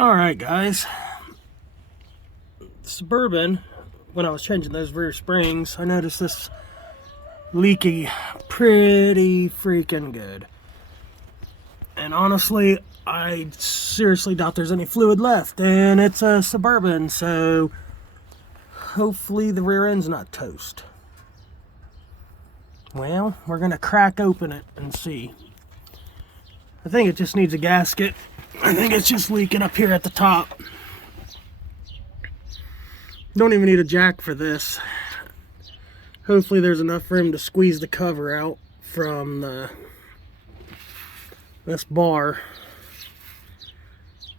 Alright guys, Suburban, when I was changing those rear springs, I noticed this leaky pretty freaking good. And honestly, I seriously doubt there's any fluid left. And it's a Suburban, so hopefully the rear end's not toast. Well, we're going to crack open it and see. I think it just needs a gasket. I think it's just leaking up here at the top. Don't even need a jack for this. Hopefully there's enough room to squeeze the cover out from this bar.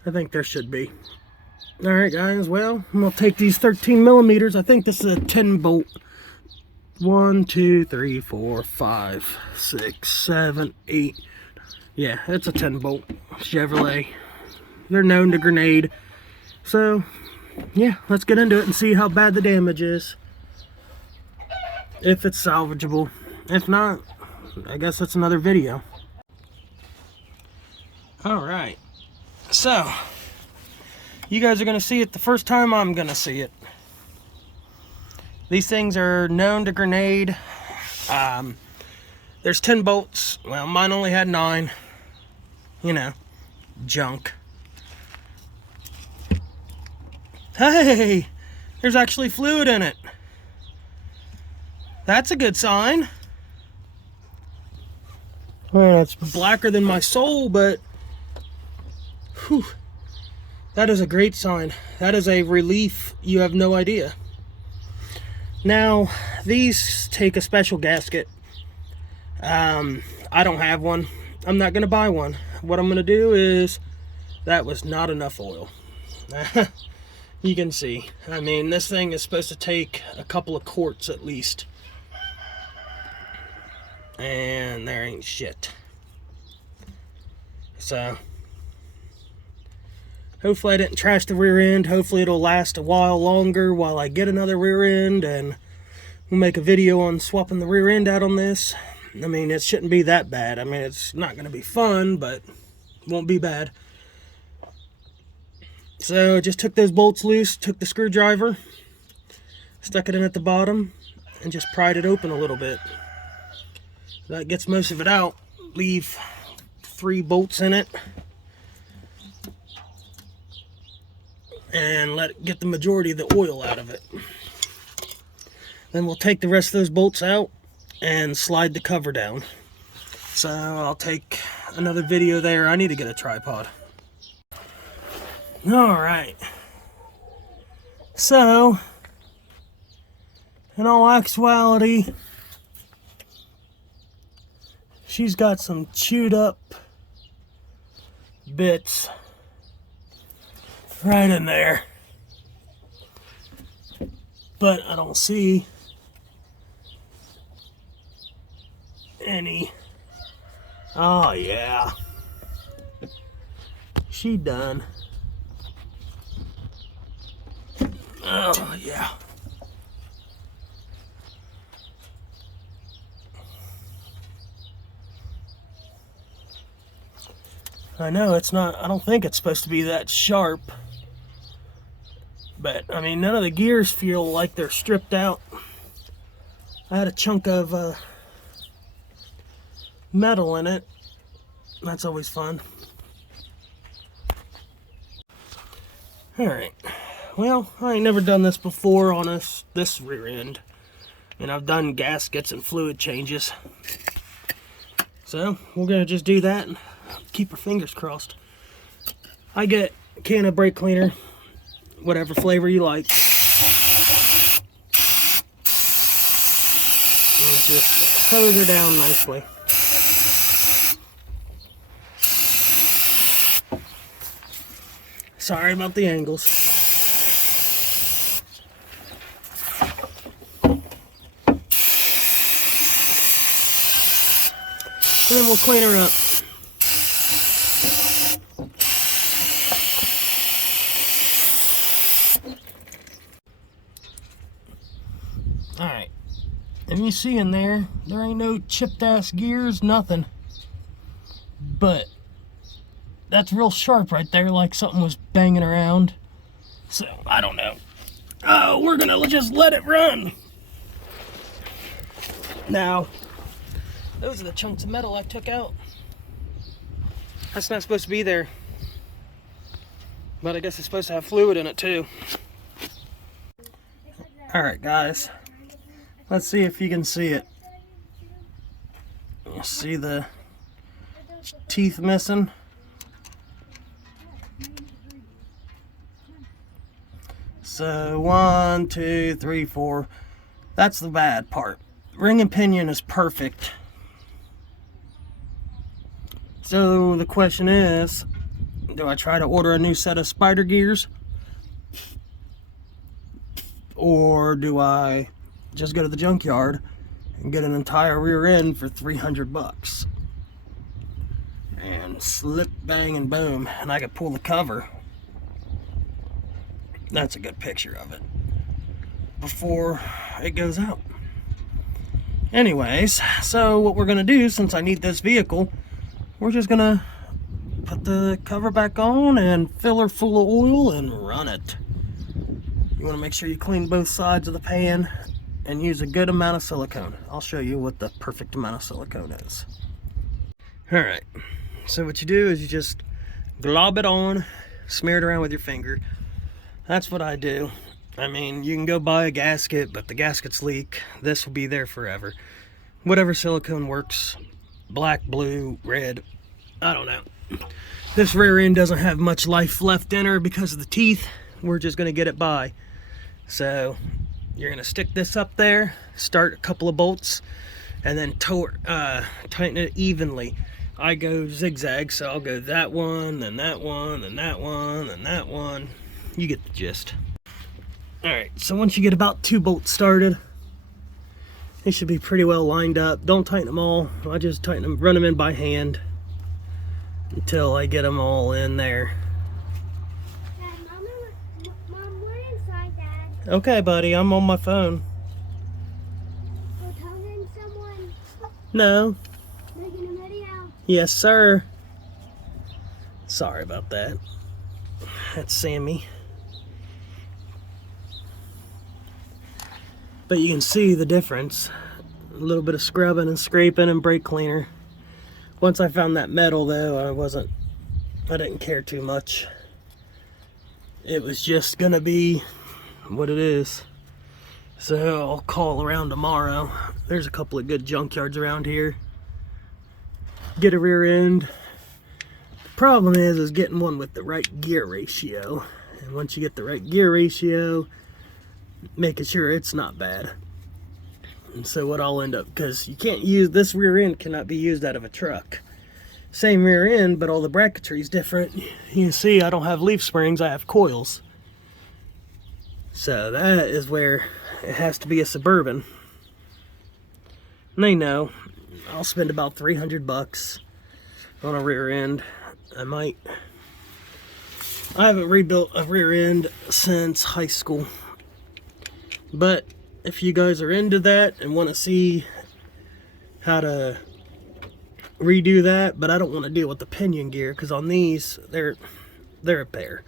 I think there should be. Alright guys, well, I'm going to take these 13 millimeters. I think this is a 10 bolt. 1, 2, 3, 4, 5, 6, 7, 8. Yeah, it's a 10 bolt Chevrolet. They're known to grenade. So, yeah, let's get into it and see how bad the damage is. If it's salvageable. If not, I guess that's another video. Alright. So, you guys are going to see it the first time I'm going to see it. These things are known to grenade. There's 10 bolts. Well, mine only had 9. You know, junk. Hey, there's actually fluid in it. That's a good sign. Well, it's blacker than my soul, but whew, that is a great sign. That is a relief you have no idea. Now, these take a special gasket. I don't have one. I'm not going to buy one. What I'm going to do is, that was not enough oil. You can see. I mean, this thing is supposed to take a couple of quarts at least. And there ain't shit. So, hopefully I didn't trash the rear end. Hopefully it'll last a while longer while I get another rear end. And we'll make a video on swapping the rear end out on this. I mean, it shouldn't be that bad. I mean, it's not going to be fun, but it won't be bad. So, I just took those bolts loose, took the screwdriver, stuck it in at the bottom, and just pried it open a little bit. That gets most of it out. Leave 3 bolts in it. And let it get the majority of the oil out of it. Then we'll take the rest of those bolts out and slide the cover down. So I'll take another video there. I need to get a tripod. Alright. So, in all actuality, she's got some chewed up bits right in there. But I don't see any. Oh yeah, she done. Oh yeah. I know it's not, I don't think it's supposed to be that sharp, but I mean, none of the gears feel like they're stripped out. I had a chunk of metal in it. That's always fun. Alright, well, I ain't never done this before on this rear end, and I've done gaskets and fluid changes, so we're gonna just do that and keep our fingers crossed. I get a can of brake cleaner, whatever flavor you like, and just hose her down nicely. Sorry about the angles. And then we'll clean her up. Alright. And you see in there ain't no chipped ass gears, nothing. But that's real sharp right there, like something was banging around. So, I don't know. We're gonna just let it run. Now, those are the chunks of metal I took out. That's not supposed to be there. But I guess it's supposed to have fluid in it too. Alright guys, let's see if you can see it. You see the teeth missing? So 1, 2, 3, 4. That's the bad part. Ring and pinion is perfect. So the question is, do I try to order a new set of spider gears? Or do I just go to the junkyard and get an entire rear end for 300 bucks? And slip, bang, and boom, and I could pull the cover. That's a good picture of it before it goes out. Anyways, so what we're gonna do, since I need this vehicle, we're just gonna put the cover back on and fill her full of oil and run it. You want to make sure you clean both sides of the pan and use a good amount of silicone. I'll show you what the perfect amount of silicone is. Alright, so what you do is you just glob it on, smear it around with your finger. That's what I do. I mean, you can go buy a gasket, but the gaskets leak. This will be there forever. Whatever silicone works, black, blue, red, I don't know. This rear end doesn't have much life left in her because of the teeth. We're just going to get it by. So you're going to stick this up there, start a couple of bolts, and then tighten it evenly. I go zigzag, so I'll go that one, then that one, then that one, then that one. You get the gist. Alright, so once you get about 2 bolts started, they should be pretty well lined up. Don't tighten them all. I just tighten them, run them in by hand until I get them all in there. Mom, we're inside, Dad. Okay, buddy, I'm on my phone. We're telling someone. No. Making a video. Yes, sir. Sorry about that. That's Sammy. But you can see the difference. A little bit of scrubbing and scraping and brake cleaner. Once I found that metal though, I didn't care too much. It was just gonna be what it is. So I'll call around tomorrow. There's a couple of good junkyards around here. Get a rear end. The problem is getting one with the right gear ratio. And once you get the right gear ratio, making sure it's not bad. And so what I'll end up, because you can't use, this rear end cannot be used out of a truck. Same rear end, but all the bracketry is different. You can see I don't have leaf springs, I have coils. So that is where it has to be a Suburban. And they know I'll spend about 300 bucks on a rear end. I haven't rebuilt a rear end since high school. But if you guys are into that and want to see how to redo that, but I don't want to deal with the pinion gear because on these they're a pair.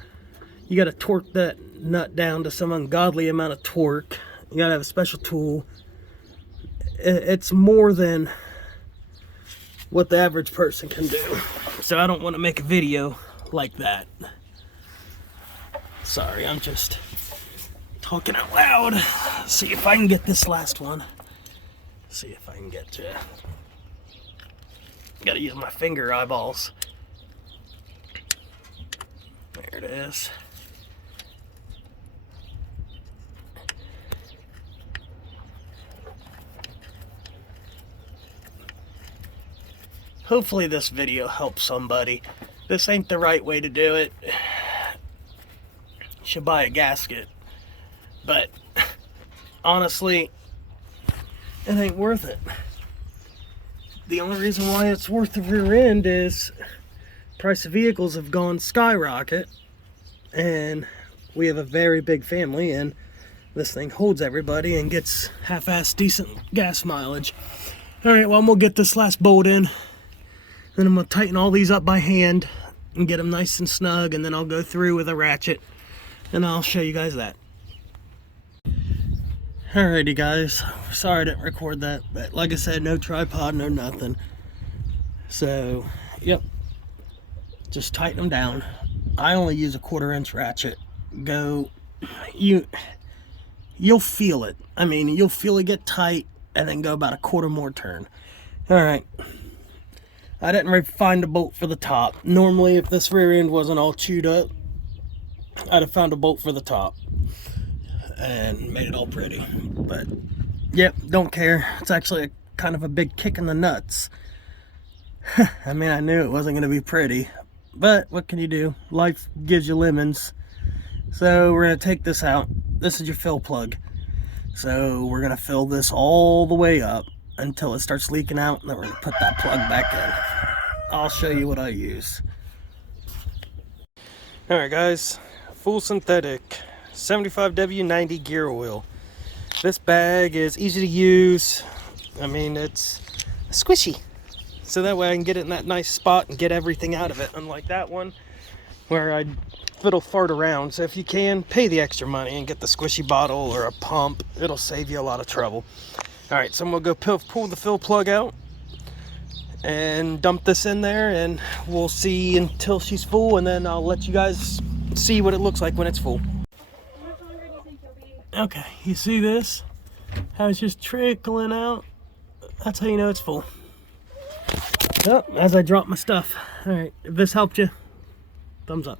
You got to torque that nut down to some ungodly amount of torque. You got to have a special tool. It's more than what the average person can do. So I don't want to make a video like that. Sorry, I'm just talking out loud. See if I can get this last one. See if I can get to. Gotta use my finger eyeballs. There it is. Hopefully this video helps somebody. This ain't the right way to do it. You should buy a gasket. But honestly, it ain't worth it. The only reason why it's worth the rear end is price of vehicles have gone skyrocket, and we have a very big family, and this thing holds everybody and gets half-assed decent gas mileage. Alright, well, I'm gonna get this last bolt in, then I'm gonna tighten all these up by hand, and get them nice and snug, and then I'll go through with a ratchet and I'll show you guys that. Alrighty guys, sorry I didn't record that, but like I said, no tripod, no nothing. So, yep, just tighten them down. I only use a 1/4 inch ratchet. You'll feel it. I mean, you'll feel it get tight and then go about a 1/4 more turn. Alright, I didn't find a bolt for the top. Normally, if this rear end wasn't all chewed up, I'd have found a bolt for the top and made it all pretty. But yep, don't care. It's actually kind of a big kick in the nuts. I mean, I knew it wasn't going to be pretty, but what can you do? Life gives you lemons. So we're going to take this out. This is your fill plug. So we're going to fill this all the way up until it starts leaking out, and then we're going to put that plug back in. I'll show you what I use. Alright guys, full synthetic 75W90 gear oil. This bag is easy to use. I mean, it's squishy, so that way I can get it in that nice spot and get everything out of it, unlike that one where I fiddle fart around. So if you can, pay the extra money and get the squishy bottle or a pump. It'll save you a lot of trouble. Alright, so I'm going to go pull the fill plug out and dump this in there, and we'll see until she's full, and then I'll let you guys see what it looks like when it's full. Okay, you see this? How it's just trickling out? That's how you know it's full. Oh, as I drop my stuff. Alright, if this helped you, thumbs up.